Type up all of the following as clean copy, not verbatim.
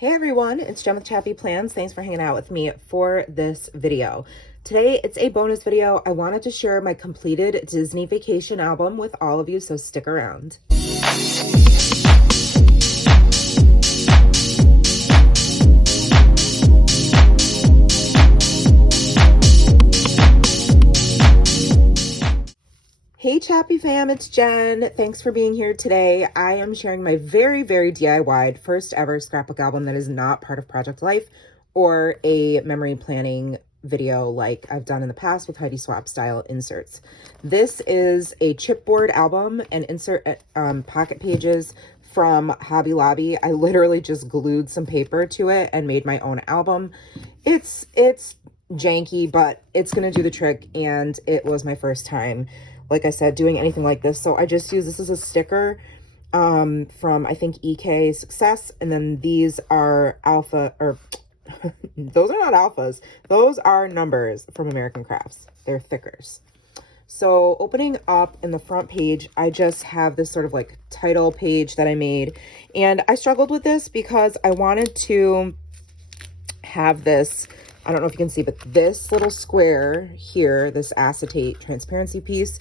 Hey everyone, it's Jen with ChappyPlans. Thanks for hanging out with me for this video. Today, it's a bonus video. I wanted to share my completed Disney vacation album with all of you, so stick around. Hey Chappy fam, it's Jen. Thanks for being here today. I am sharing my very DIY'd first ever scrapbook album that is not part of Project Life or a memory planning video like I've done in the past with Heidi Swap style inserts. This is a chipboard album and insert pocket pages from Hobby Lobby. I literally just glued some paper to it and made my own album. It's janky, but it's gonna do the trick, and it was my first time, like I said, doing anything like this. So I just use this as a sticker from, I think, EK Success. And then these are alpha, or those are not alphas. Those are numbers from American Crafts. They're thickers. So opening up in the front page, I just have this sort of like title page that I made. And I struggled with this because I wanted to have this, I don't know if you can see, but this little square here, this acetate transparency piece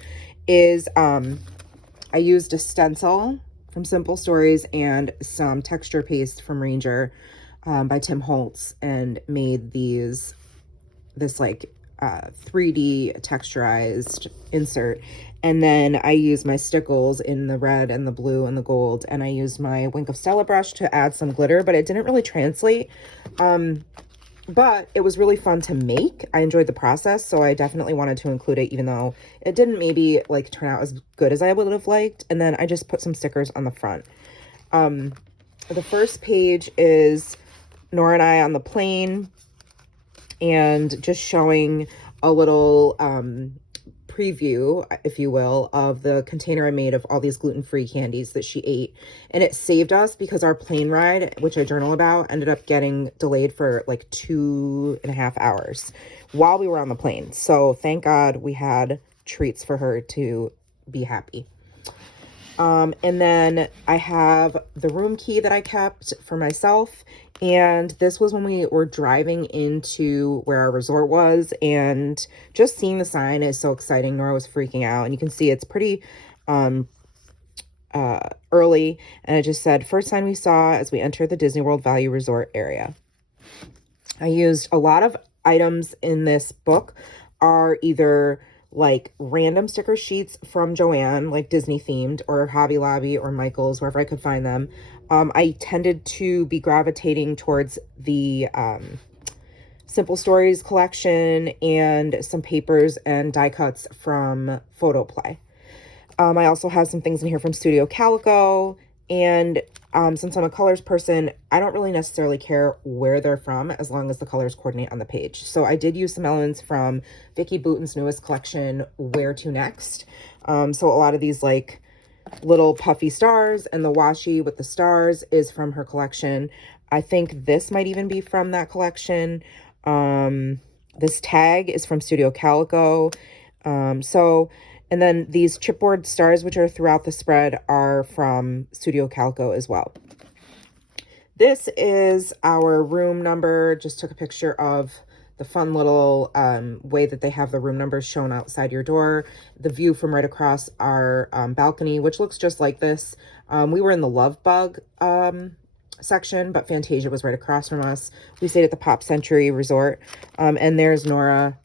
is, I used a stencil from Simple Stories and some texture paste from Ranger by Tim Holtz, and made this like 3D texturized insert. And then I used my stickles in the red and the blue and the gold, and I used my Wink of Stella brush to add some glitter, but it didn't really translate. But it was really fun to make. I enjoyed the process, so I definitely wanted to include it, even though it didn't maybe like turn out as good as I would have liked. And then I just put some stickers on the front. The first page is Nora and I on the plane, and just showing a little preview, if you will, of the container I made of all these gluten-free candies that she ate. And it saved us because our plane ride, which I journal about, ended up getting delayed for like 2.5 hours while we were on the plane. So thank God we had treats for her to be happy. And then I have the room key that I kept for myself. And this was when we were driving into where our resort was, and just seeing the sign is so exciting. Nora was freaking out, and you can see it's pretty early, and it just said, first sign we saw as we entered the Disney World Value Resort area. I used a lot of items in this book are either like random sticker sheets from Joanne, like Disney themed, or Hobby Lobby or Michael's, wherever I could find them. I tended to be gravitating towards the Simple Stories collection and some papers and die cuts from Photo Play. I also have some things in here from Studio Calico, and since I'm a colors person, I don't really necessarily care where they're from as long as the colors coordinate on the page. So I did use some elements from Vicky Bouton's newest collection, Where to Next. So a lot of these like little puffy stars, and the washi with the stars is from her collection. I think this might even be from that collection. This tag is from Studio Calico. And then these chipboard stars, which are throughout the spread, are from Studio Calico as well. This is our room number. Just took a picture of the fun little way that they have the room numbers shown outside your door. The view from right across our balcony, which looks just like this. We were in the Love Bug section, but Fantasia was right across from us. We stayed at the Pop Century Resort. And there's Nora.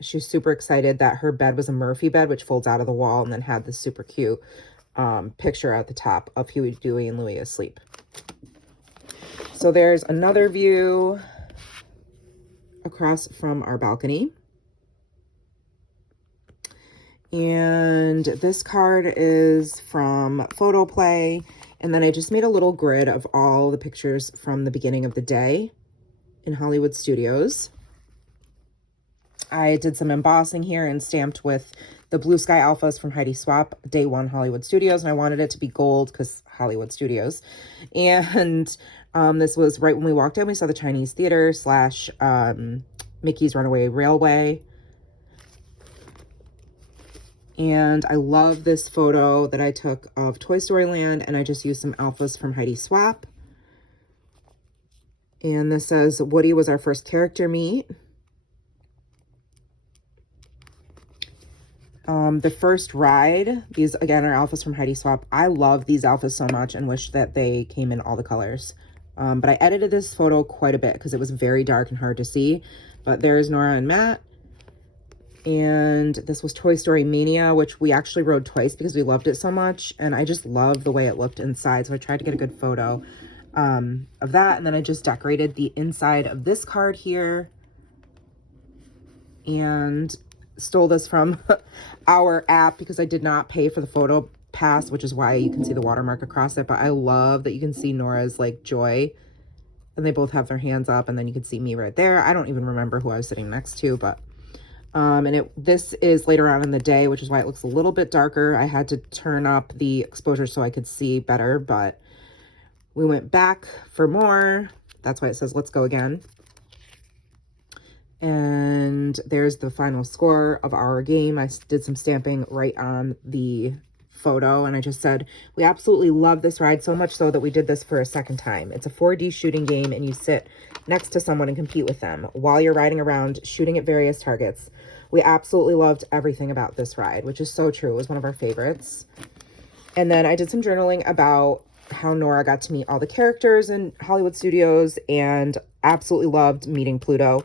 She's super excited that her bed was a Murphy bed, which folds out of the wall, and then had this super cute picture at the top of Huey, Dewey, and Louie asleep. So there's another view across from our balcony. And this card is from Photo Play. And then I just made a little grid of all the pictures from the beginning of the day in Hollywood Studios. I did some embossing here and stamped with the Blue Sky Alphas from Heidi Swap, Day 1 Hollywood Studios. And I wanted it to be gold because Hollywood Studios. And this was right when we walked in. We saw the Chinese Theater / Mickey's Runaway Railway. And I love this photo that I took of Toy Story Land, and I just used some alphas from Heidi Swap. And this says, Woody was our first character meet. The first ride, these again are alphas from Heidi Swap. I love these alphas so much and wish that they came in all the colors. But I edited this photo quite a bit because it was very dark and hard to see. But there's Nora and Matt. And this was Toy Story Mania, which we actually rode twice because we loved it so much. And I just love the way it looked inside. So I tried to get a good photo of that. And then I just decorated the inside of this card here. And stole this from our app because I did not pay for the photo pass, which is why you can see the watermark across it. But I love that you can see Nora's like joy, and they both have their hands up, and then you can see me right there. I don't even remember who I was sitting next to, but and this is later on in the day, which is why it looks a little bit darker. I had to turn up the exposure so I could see better, but we went back for more. That's why it says let's go again. And there's the final score of our game. I did some stamping right on the photo, and I just said, we absolutely love this ride, so much so that we did this for a second time. It's a 4D shooting game, and you sit next to someone and compete with them while you're riding around, shooting at various targets. We absolutely loved everything about this ride, which is so true. It was one of our favorites. And then I did some journaling about how Nora got to meet all the characters in Hollywood Studios and absolutely loved meeting Pluto,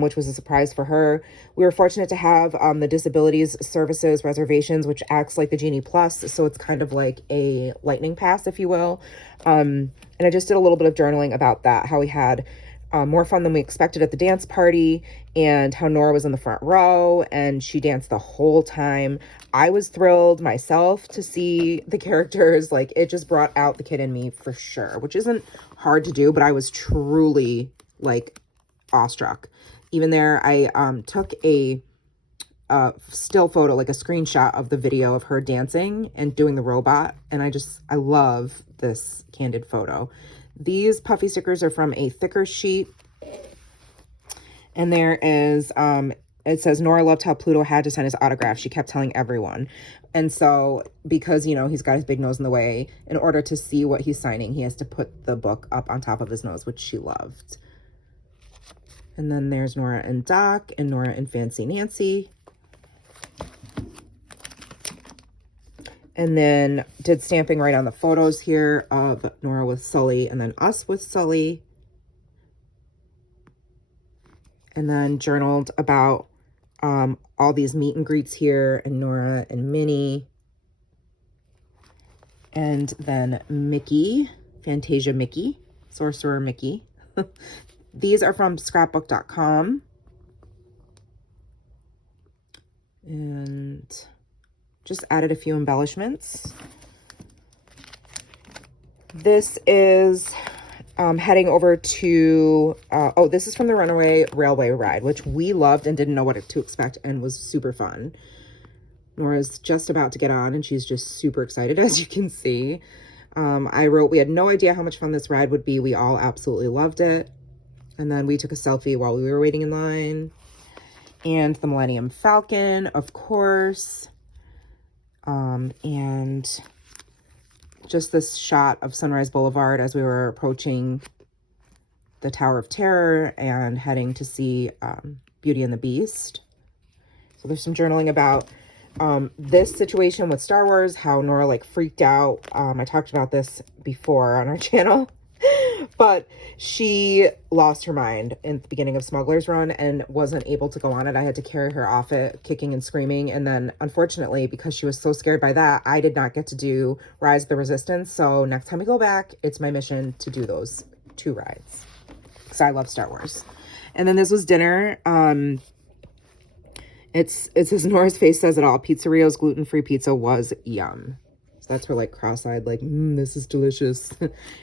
which was a surprise for her. We were fortunate to have the Disabilities Services reservations, which acts like the Genie Plus. So it's kind of like a lightning pass, if you will. And I just did a little bit of journaling about that, how we had more fun than we expected at the dance party, and how Nora was in the front row and she danced the whole time. I was thrilled myself to see the characters. Like, it just brought out the kid in me for sure, which isn't hard to do, but I was truly like awestruck. Even there, I took a still photo, like a screenshot of the video of her dancing and doing the robot, and I love this candid photo. These puffy stickers are from a thicker sheet, and there is it says, Nora loved how Pluto had to sign his autograph. She kept telling everyone. And so, because, you know, he's got his big nose in the way, in order to see what he's signing, he has to put the book up on top of his nose, which she loved. And then there's Nora and Doc, and Nora and Fancy Nancy. And then did stamping right on the photos here of Nora with Sully, and then us with Sully. And then journaled about all these meet and greets here, and Nora and Minnie. And then Mickey, Fantasia Mickey, Sorcerer Mickey. These are from scrapbook.com. And just added a few embellishments. This is heading over to, this is from the Runaway Railway ride, which we loved and didn't know what to expect and was super fun. Nora's just about to get on and she's just super excited, as you can see. I wrote, we had no idea how much fun this ride would be. We all absolutely loved it. And then we took a selfie while we were waiting in line. And the Millennium Falcon, of course. And just this shot of Sunrise Boulevard as we were approaching the Tower of Terror and heading to see Beauty and the Beast. So there's some journaling about this situation with Star Wars, how Nora like freaked out. I talked about this before on our channel. But she lost her mind in the beginning of Smuggler's Run and wasn't able to go on it. I had to carry her off it, kicking and screaming. And then, unfortunately, because she was so scared by that, I did not get to do Rise of the Resistance. So next time we go back, it's my mission to do those 2 rides. Because I love Star Wars. And then this was dinner. It says, Nora's face says it all. Pizzeria's gluten-free pizza was yum. That's her like cross-eyed, like, this is delicious.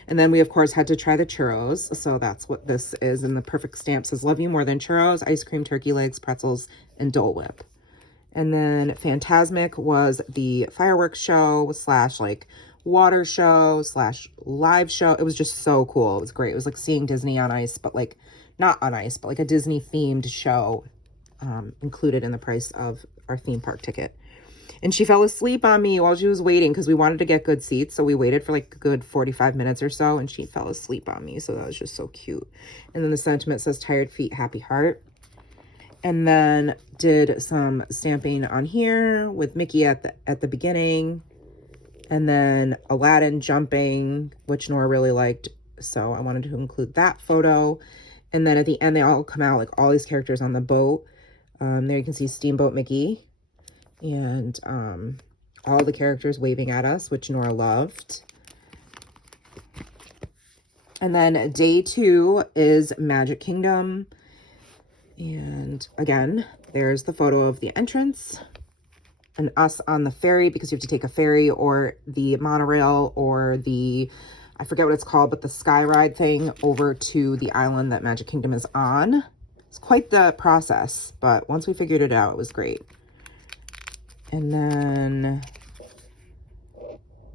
And then we, of course, had to try the churros. So that's what this is. And the perfect stamp says, love you more than churros, ice cream, turkey legs, pretzels, and Dole Whip. And then Fantasmic was the fireworks show / like water show / live show. It was just so cool. It was great. It was like seeing Disney on ice, but like not on ice, but like a Disney themed show included in the price of our theme park ticket. And she fell asleep on me while she was waiting because we wanted to get good seats. So we waited for like a good 45 minutes or so, and she fell asleep on me. So that was just so cute. And then the sentiment says tired feet, happy heart. And then did some stamping on here with Mickey at the beginning. And then Aladdin jumping, which Nora really liked. So I wanted to include that photo. And then at the end, they all come out, like all these characters on the boat. There you can see Steamboat Mickey. And all the characters waving at us, which Nora loved. And then day 2 is Magic Kingdom. And again, there's the photo of the entrance. And us on the ferry, because you have to take a ferry or the monorail or the, I forget what it's called, but the sky ride thing over to the island that Magic Kingdom is on. It's quite the process, but once we figured it out, it was great. And then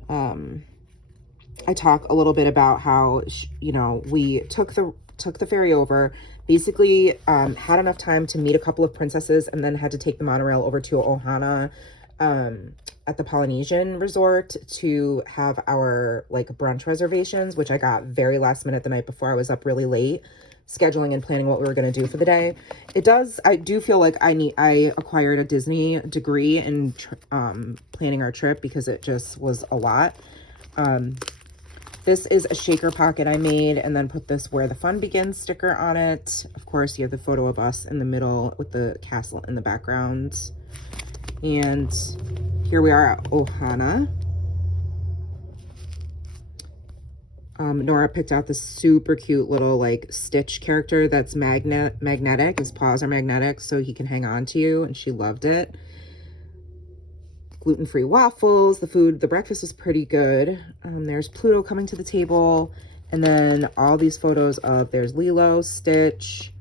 I talk a little bit about how, you know, we took the ferry over, basically had enough time to meet a couple of princesses, and then had to take the monorail over to Ohana at the Polynesian resort to have our like brunch reservations, which I got very last minute the night before. I was up really late scheduling and planning what we were going to do for the day. I do feel like I acquired a Disney degree in planning our trip, because it just was a lot. This is a shaker pocket I made, and then put this "Where the Fun Begins" sticker on it. Of course, you have the photo of us in the middle with the castle in the background. And here we are at Ohana. Nora picked out this super cute little like Stitch character that's magnetic. His paws are magnetic, so he can hang on to you, and she loved it. Gluten-free waffles. The breakfast was pretty good. There's Pluto coming to the table, and then all these photos of, there's Lilo, Stitch,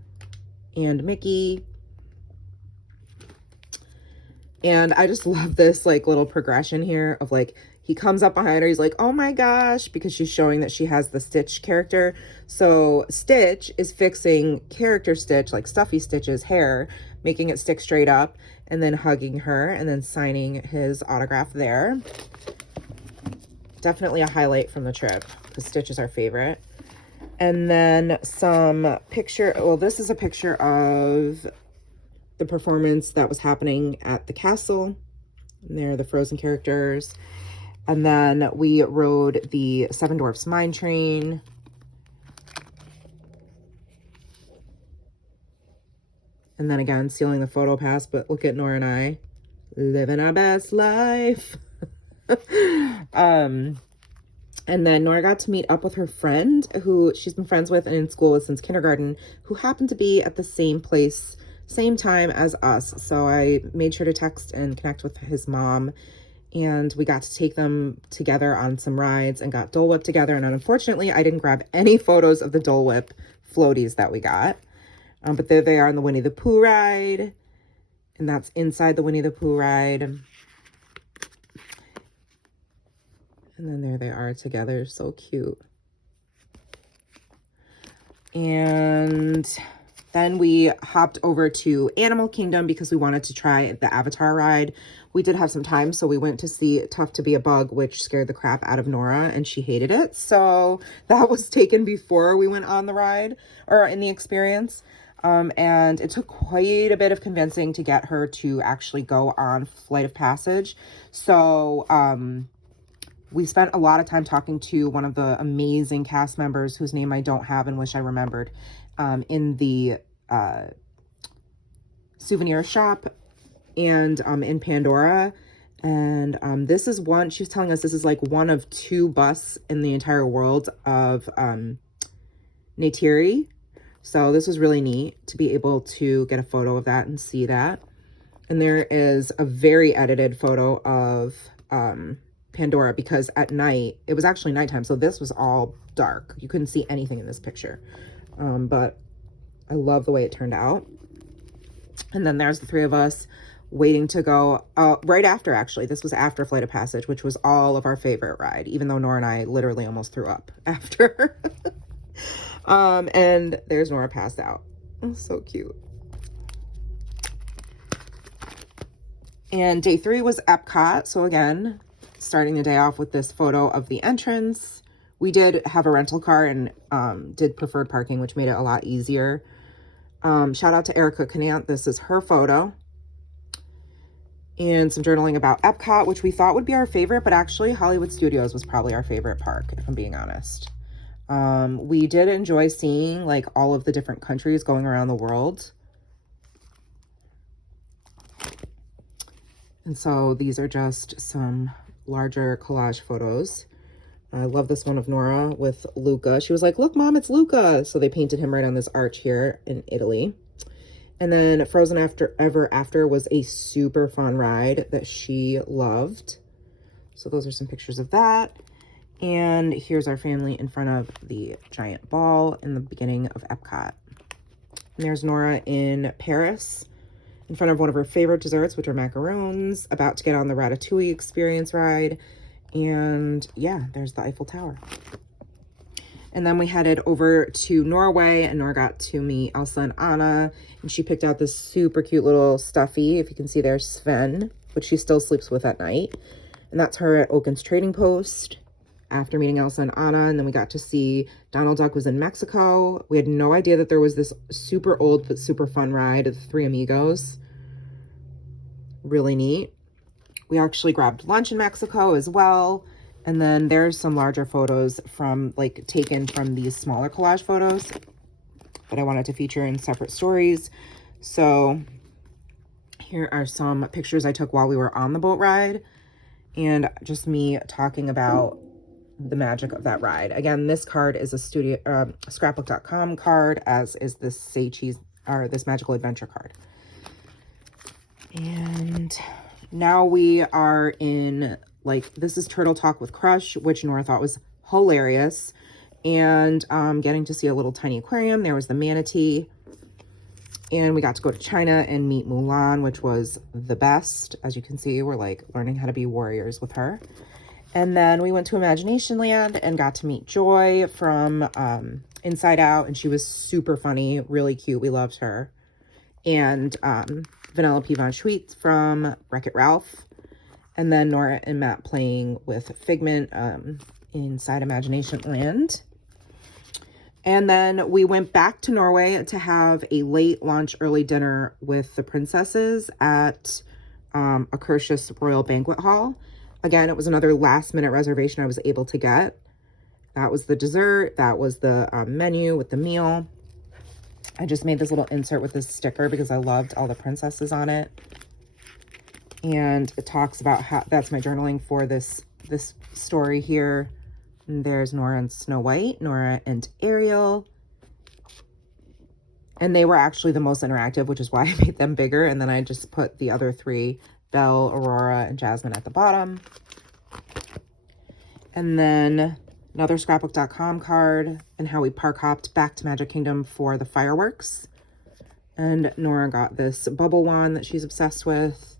and Mickey. And I just love this like little progression here of like, he comes up behind her, he's like, oh my gosh, because she's showing that she has the Stitch character. So Stitch is fixing character Stitch, like Stuffy Stitch's hair, making it stick straight up, and then hugging her, and then signing his autograph there. Definitely a highlight from the trip, because Stitch is our favorite. And then some picture, well, this is a picture of the performance that was happening at the castle. And there are the Frozen characters. And then we rode the Seven Dwarfs Mine Train. And then again, stealing the photo pass, but look at Nora and I living our best life. And then Nora got to meet up with her friend, who she's been friends with and in school with since kindergarten, who happened to be at the same place, same time as us. So I made sure to text and connect with his mom, and we got to take them together on some rides and got Dole Whip together. And unfortunately, I didn't grab any photos of the Dole Whip floaties that we got. But there they are on the Winnie the Pooh ride, and that's inside the Winnie the Pooh ride. And then there they are together, so cute. And then we hopped over to Animal Kingdom because we wanted to try the Avatar ride. We did have some time, so we went to see Tough to Be a Bug, which scared the crap out of Nora, and she hated it. So that was taken before we went on the ride, or in the experience. And it took quite a bit of convincing to get her to actually go on Flight of Passage. So we spent a lot of time talking to one of the amazing cast members whose name I don't have and wish I remembered, in the souvenir shop and in Pandora. And this is one, she was telling us this is like one of 2 busts in the entire world of Neytiri. So this was really neat to be able to get a photo of that and see that. And there is a very edited photo of Pandora, because at night, it was actually nighttime, so this was all dark. You couldn't see anything in this picture. But I love the way it turned out. And then there's the 3 of us waiting to go right after, actually. This was after Flight of Passage, which was all of our favorite ride, even though Nora and I literally almost threw up after. And there's Nora passed out. Oh, so cute. And day 3 was Epcot. So again, starting the day off with this photo of the entrance. We did have a rental car and did preferred parking, which made it a lot easier. Shout out to Erica Canant. This is her photo. And some journaling about Epcot, which we thought would be our favorite, but actually Hollywood Studios was probably our favorite park, if I'm being honest. We did enjoy seeing like all of the different countries going around the world. And so these are just some larger collage photos. I love this one of Nora with Luca. She was like, look, Mom, it's Luca. So they painted him right on this arch here in Italy. And then Frozen Ever After was a super fun ride that she loved. So those are some pictures of that. And here's our family in front of the giant ball in the beginning of Epcot. And there's Nora in Paris in front of one of her favorite desserts, which are macaroons, about to get on the Ratatouille experience ride. And yeah, there's the Eiffel Tower. And then we headed over to Norway, and Nora got to meet Elsa and Anna, and she picked out this super cute little stuffy, if you can see there, Sven, which she still sleeps with at night. And that's her at Oaken's Trading Post after meeting Elsa and Anna. And then we got to see Donald Duck was in Mexico. We had no idea that there was this super old but super fun ride of the Three Amigos. Really neat. We actually grabbed lunch in Mexico as well. And then there's some larger photos from like taken from these smaller collage photos that I wanted to feature in separate stories. So here are some pictures I took while we were on the boat ride and just me talking about the magic of that ride. Again, this card is a scrapbook.com card, as is this Say Cheese or this Magical Adventure card. And now we are in like, this is Turtle Talk with Crush, which Nora thought was hilarious. And getting to see a little tiny aquarium. There was the manatee. And we got to go to China and meet Mulan, which was the best. As you can see, we're like learning how to be warriors with her. And then we went to Imagination Land and got to meet Joy from Inside Out. And she was super funny, really cute. We loved her. And Vanellope Von Schweetz from Wreck-It Ralph. And then Nora and Matt playing with Figment inside Imagination Land. And then we went back to Norway to have a late lunch, early dinner with the princesses at Akershus Royal Banquet Hall. Again, it was another last minute reservation I was able to get. That was the dessert. That was the menu with the meal. I just made this little insert with this sticker because I loved all the princesses on it. And it talks about how, that's my journaling for this story here. And there's Nora and Snow White, Nora and Ariel. And they were actually the most interactive, which is why I made them bigger. And then I just put the other three, Belle, Aurora, and Jasmine, at the bottom. And then another scrapbook.com card and how we park hopped back to Magic Kingdom for the fireworks. And Nora got this bubble wand that she's obsessed with.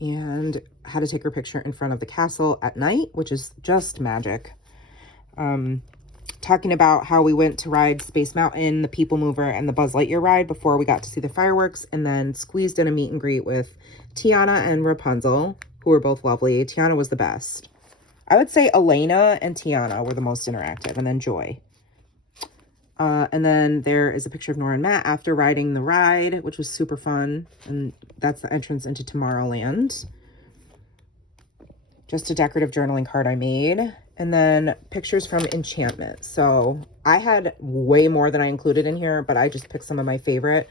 And had to take her picture in front of the castle at night, which is just magic. Talking about how we went to ride Space Mountain, the People Mover, and the Buzz Lightyear ride before we got to see the fireworks, and then squeezed in a meet and greet with Tiana and Rapunzel, who were both lovely. Tiana was the best. I would say Elena and Tiana were the most interactive, and then Joy. And then there is a picture of Nora and Matt after riding the ride, which was super fun. And that's the entrance into Tomorrowland. Just a decorative journaling card I made. And then pictures from Enchantment. So I had way more than I included in here, but I just picked some of my favorite.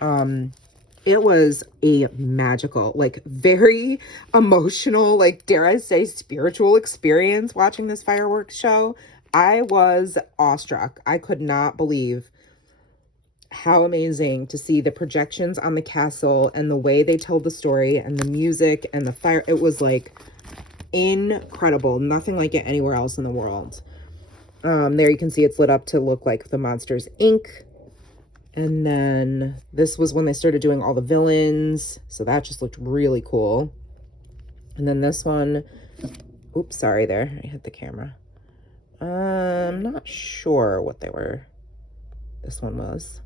It was a magical, like very emotional, like dare I say spiritual experience watching this fireworks show. I was awestruck. I could not believe how amazing to see the projections on the castle and the way they told the story and the music and the fire. It was like incredible. Nothing like it anywhere else in the world. There you can see it's lit up to look like the Monsters, Inc. And then this was when they started doing all the villains. So that just looked really cool. And then this one, oops, sorry there. I hit the camera. I'm not sure what they were. This one was.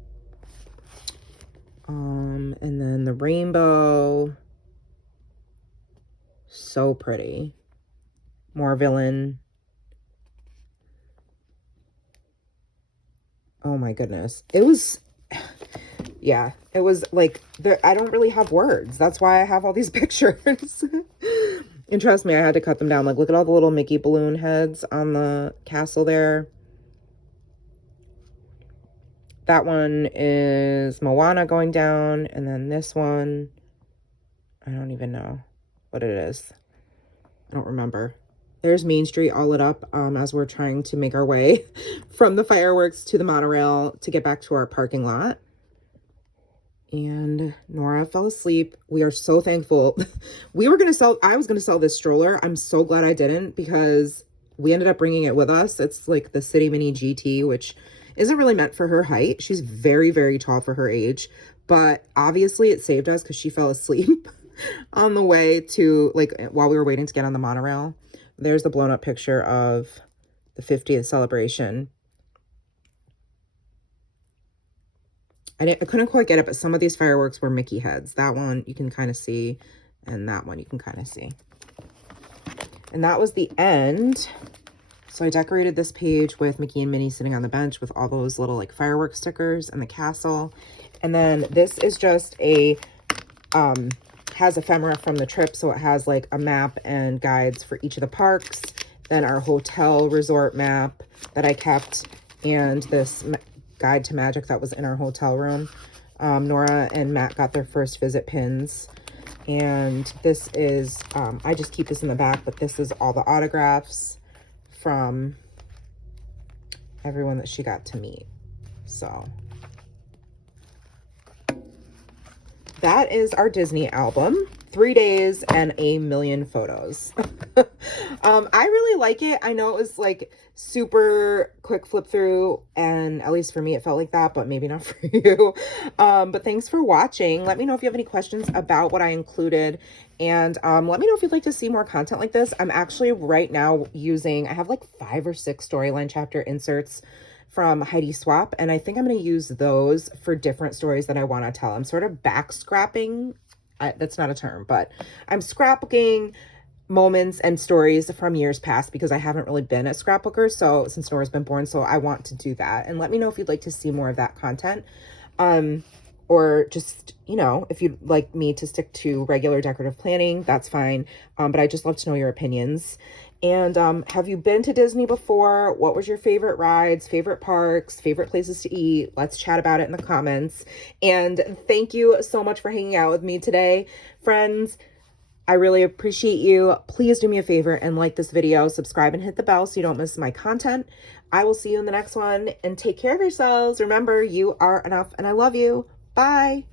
And then the rainbow. So pretty. More villain. Oh my goodness. It was, yeah, it was like, I don't really have words. That's why I have all these pictures. And trust me, I had to cut them down. Like, look at all the little Mickey balloon heads on the castle there. That one is Moana going down. And then this one, I don't even know what it is. I don't remember. There's Main Street all lit up as we're trying to make our way from the fireworks to the monorail to get back to our parking lot. And Nora fell asleep. We are so thankful. I was going to sell this stroller. I'm so glad I didn't, because we ended up bringing it with us. It's like the City Mini GT, which isn't really meant for her height. She's very, very tall for her age, but obviously it saved us because she fell asleep on the way to, like, while we were waiting to get on the monorail. There's the blown up picture of the 50th celebration. I couldn't quite get it, but some of these fireworks were Mickey heads. That one you can kind of see, and that one you can kind of see. And that was the end. So I decorated this page with Mickey and Minnie sitting on the bench with all those little like firework stickers and the castle. And then this is just a, has ephemera from the trip. So it has like a map and guides for each of the parks. Then our hotel resort map that I kept, and this guide to magic that was in our hotel room. Nora and Matt got their first visit pins. And this is, I just keep this in the back, but this is all the autographs from everyone that she got to meet. So that is our Disney album. 3 days and a million photos. I really like it. I know it was like super quick flip through, and at least for me it felt like that, but maybe not for you. But thanks for watching. Let me know if you have any questions about what I included, and let me know if you'd like to see more content like this. I'm actually right now I have like 5 or 6 storyline chapter inserts from Heidi Swap, and I think I'm going to use those for different stories that I want to tell. I'm sort of back scrapping. That's not a term, but I'm scrapbooking moments and stories from years past, because I haven't really been a scrapbooker since Nora's been born. So I want to do that. And let me know if you'd like to see more of that content. Or just, you know, if you'd like me to stick to regular decorative planning, that's fine. But I just love to know your opinions. And have you been to Disney before? What was your favorite rides, favorite parks, favorite places to eat? Let's chat about it in the comments. And thank you so much for hanging out with me today, friends. I really appreciate you. Please do me a favor and like this video, subscribe, and hit the bell so you don't miss my content. I will see you in the next one, and take care of yourselves. Remember, you are enough, and I love you. Bye.